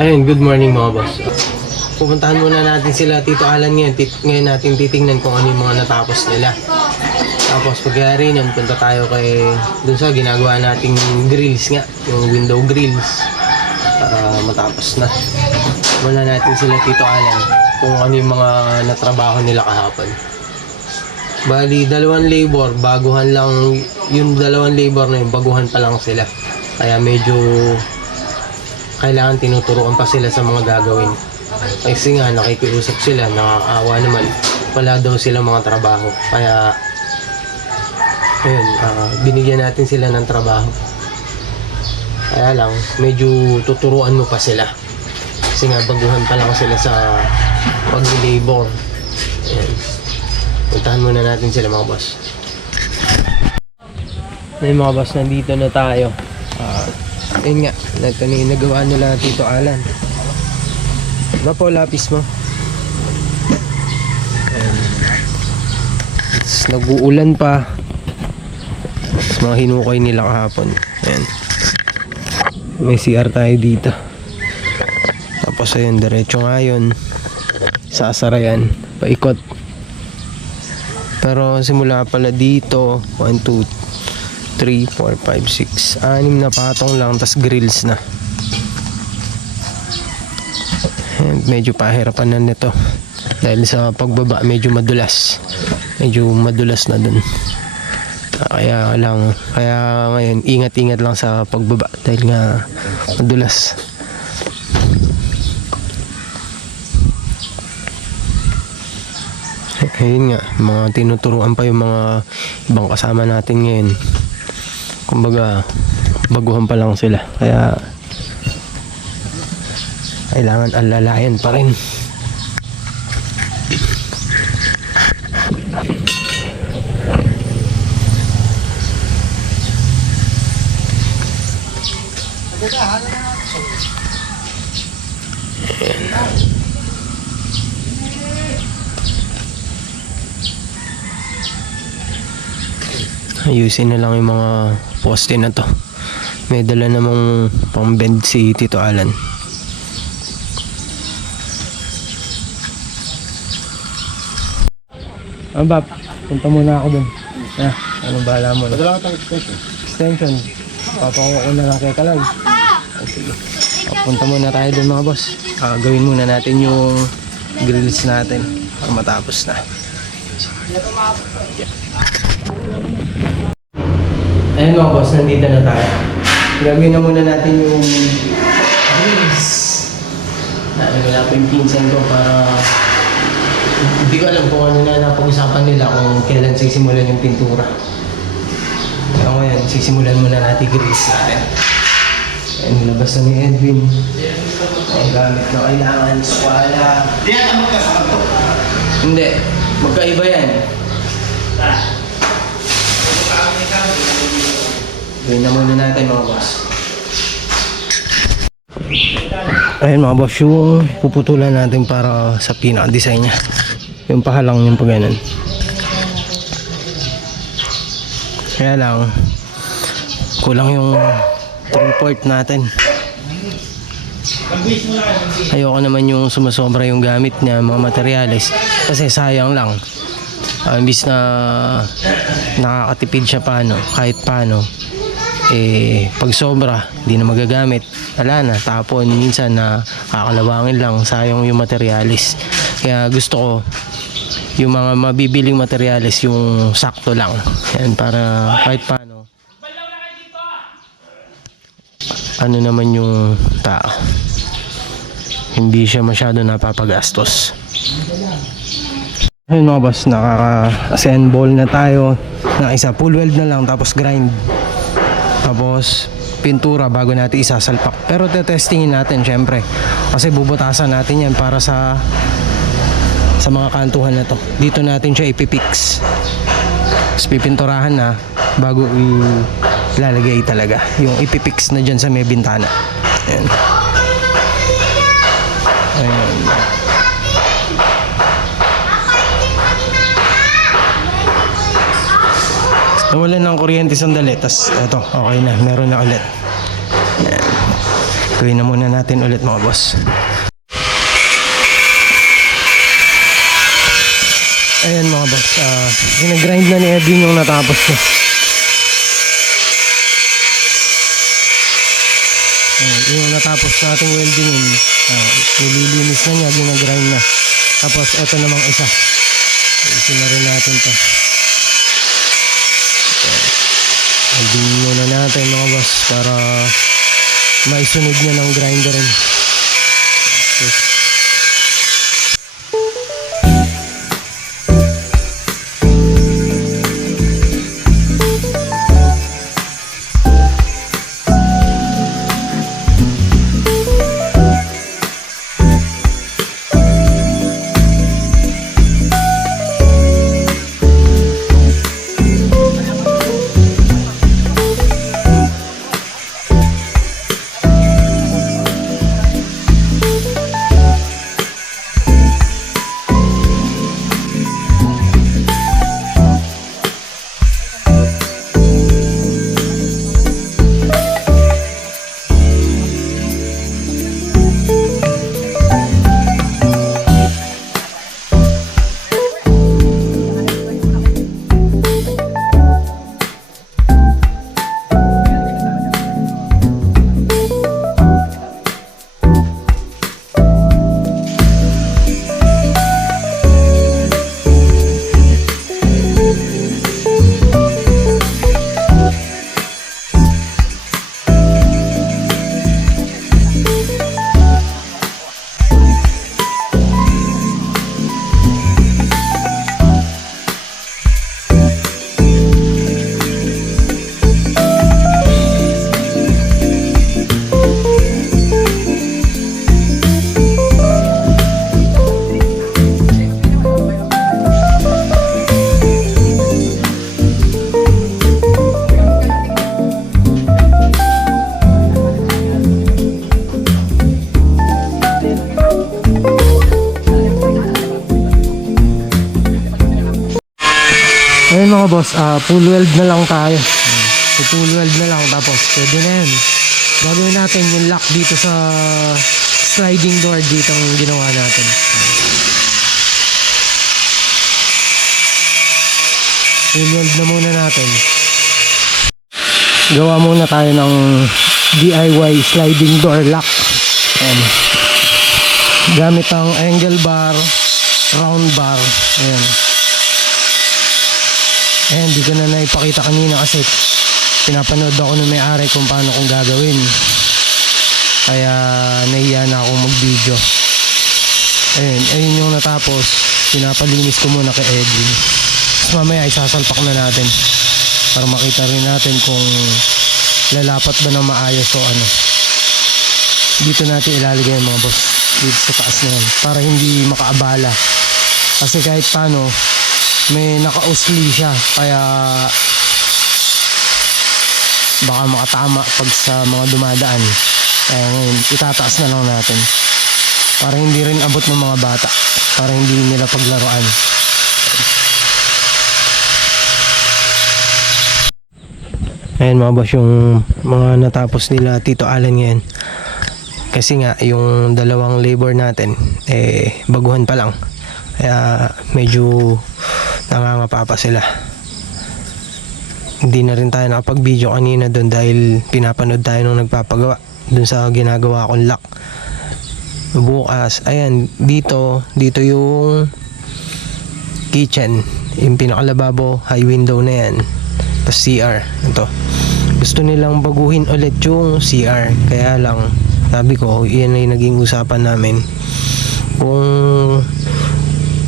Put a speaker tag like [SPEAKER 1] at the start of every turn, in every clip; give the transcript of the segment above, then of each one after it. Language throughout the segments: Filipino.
[SPEAKER 1] Ayun, good morning mga boss. Pupuntahan muna natin sila Tito Alan ngayon. Tit- ngayon natin titingnan kung ano yung mga natapos nila. Tapos pagyari nun, punta tayo kay dun sa ginagawa nating grills nga, yung window grills para matapos na. Muna natin sila Tito Alan kung ano yung mga natrabaho nila kahapon. Bali, dalawang labor, baguhan lang, yung dalawang labor na yun, baguhan pa lang sila. Kaya medyo kailangan tinuturuan pa sila sa mga gagawin. Kasi nga, nakikiusap sila, nakakaawa naman. Wala daw sila mga trabaho. Kaya, ayun, ah, binigyan natin sila ng trabaho. Kaya lang, medyo tuturuan mo pa sila. Kasi nga, baguhan pa lang sila sa pag-labor. Ayan. Puntahan muna natin sila mga boss. Ayun mga boss, nandito na tayo. Ah, ayun nga, ito na nagawa nila Tito Alan. Ano po lapis mo? Nag-uulan pa. Tapos mga hinukay nila kahapon. Ayan. May CR tayo dito. Tapos ayun, diretso nga yun. Sasarayan. Paikot. Pero simula pala dito, 1, 2, 3, 4, 5, 6. Anim na patong lang, tas grills na. And medyo pahirapan na nito. Dahil sa pagbaba, medyo madulas. Medyo madulas na dun. Kaya lang, kaya ngayon, ingat-ingat lang sa pagbaba. Dahil nga, madulas. Ayun nga, mga tinuturuan pa yung mga ibang kasama natin ngayon. Kumbaga, baguhan pa lang sila. Kaya, kailangan alalayan pa rin. Ayusin na lang yung mga poste na to. May dala namang pang-bend si Tito Alan. Ah, Bap, punta muna ako dun. Ah, anong bahala mo?
[SPEAKER 2] Padala ka tayo extension.
[SPEAKER 1] Extension. Papakuha ko na lang kay Kalay. Ah, sige. Punta muna tayo dun mga boss. Ah, gawin muna natin yung grills natin para matapos na. Ayun mga boss, nandito na tayo. Gagawin na muna natin yung grills. Nalagala ko yung pinsan ko para hindi ko alam kung ano na napag-usapan nila kung kailan sisimulan yung pintura. Pero ngayon, sisimulan muna natin yung grills natin. Ayun, labas na ni Edwin. Ang gamit na kailangan, skwala. Hindi, magkaiba yan. Na muna natin mga boss. Ayun mga boss, yung puputulan natin para sa pinaka-design niya. Yung pahalang yung pag ganun. Kaya lang, kulang yung 3 port natin. Ayoko naman yung sumasobra yung gamit niya, mga materyales. Kasi sayang lang. Ah, imbis na nakakatipid siya paano, kahit paano, eh, pag sobra, hindi na magagamit. Wala na, tapon. Minsan na kakalawangin lang, sayang yung materialis. Kaya gusto ko, yung mga mabibiling materialis, yung sakto lang. Yan, para kahit paano, ano naman yung tao. Hindi siya masyado napapagastos. Ayun mga boss, nakaka-assemble na tayo ng isa. Full weld na lang, tapos grind. Tapos pintura bago natin isasalpak. Pero tetestingin natin syempre. Kasi bubutasan natin yan para sa sa mga kantuhan na to. Dito natin siya ipipix. Tapos pipinturahan na bago ilalagay talaga. Yung ipipix na dyan sa may bintana. Ayan. Ayan. Nawalan ng kuryente sandali. Tapos eto, okay na. Meron na ulit. Ayan. Gawin na muna natin ulit mga boss. Ayan mga boss, uh, ginagrind na ni Edwin yung natapos niya. Ayan, yung natapos nating welding yun, uh, nililinis na niya, ginagrind na. Tapos eto namang isa. Isin na rin natin to. Welding muna natin mga boss para maisunod niya ng grinder rin. Mga boss, ah full weld na lang tayo. So, full weld na lang tapos pwede na yan. Gagawin natin yung lock dito sa sliding door dito ang ginawa natin. Full weld na muna natin. Gawa muna tayo ng DIY sliding door lock. Ayan. Gamit ang angle bar, round bar. Ayan. Eh, hindi ko na naipakita kanina kasi pinapanood ako ng may-ari kung paano kong gagawin. Kaya nahiya na akong mag-video. Ayun, ayun yung natapos. Pinapalinis ko muna kay Edwin. Tapos mamaya isasalpak na natin para makita rin natin kung lalapat ba ng maayos o ano. Dito natin ilalagay mga boss. Dito sa taas na yan. Para hindi makaabala. Kasi kahit paano, may naka-usli siya kaya baka makatama pag sa mga dumadaan. Kaya ngayon itataas na lang natin para hindi rin abot ng mga bata para hindi nila paglaruan. Ayan mga boss yung mga natapos nila Tito Alan ngayon. Kasi nga yung dalawang labor natin eh baguhan pa lang. Kaya medyo nangangapa pa sila. Hindi na rin tayo nakapag video kanina doon dahil pinapanood tayo nung nagpapagawa doon sa ginagawa kong lock. Bukas ayan dito dito yung kitchen. Yung pinakalababo high window na yan. Tapos CR ito. Gusto nilang baguhin ulit yung CR kaya lang sabi ko yan ay naging usapan namin. Kung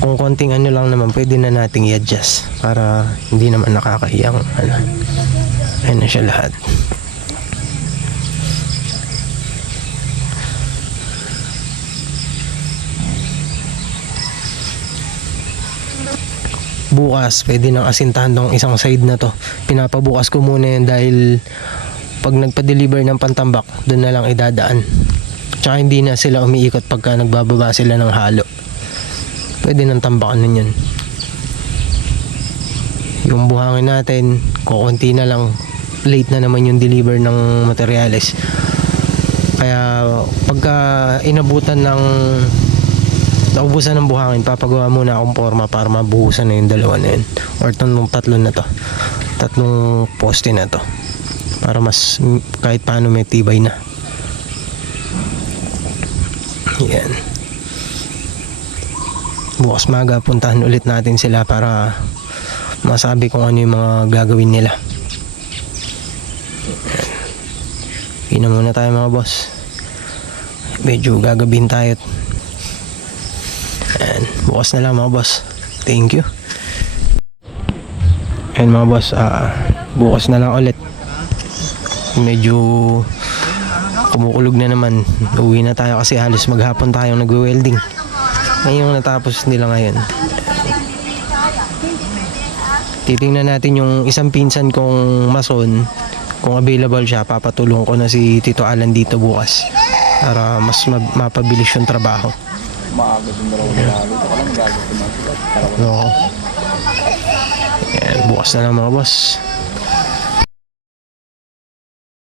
[SPEAKER 1] kung konting ano lang naman pwede na nating i-adjust para hindi naman nakakahiyang ano. Ayun na siya lahat. Bukas pwede nang asintahan tong isang side na to. Pinapabukas ko muna yan dahil pag nagpa-deliver ng pantambak doon na lang idadaan. Tsaka hindi na sila umiikot pagka nagbababa sila ng halo pwede nang tambakan nun yun yung buhangin natin kukunti na lang late na naman yung deliver ng materyales Kaya pagka inabutan ng naubusan ng buhangin, papagawa muna akong forma para mabuhusan na yung dalawa na yun. Or itong tatlo na to. Tatlong poste na to. Para mas kahit paano may tibay na. Yan. Bukas maga puntahan ulit natin sila para masabi kung ano yung mga gagawin nila. Inom muna tayo mga boss. Medyo gagabihin tayo. Yan. Bukas na lang mga boss. Thank you. Ayan mga boss, ah, bukas na lang ulit. Medyo kumukulog na naman. Uwi na tayo kasi halos maghapon tayo nagwe-welding. Ngayon natapos nila ngayon. Titingnan natin yung isang pinsan kong mason. Kung available siya, papatulong ko na si Tito Alan dito bukas. Para mas ma- mapabilis yung trabaho.
[SPEAKER 2] Maaga din raw nila. Dito ka lang gagawin natin.
[SPEAKER 1] Oo. Ayan, bukas na lang mga boss.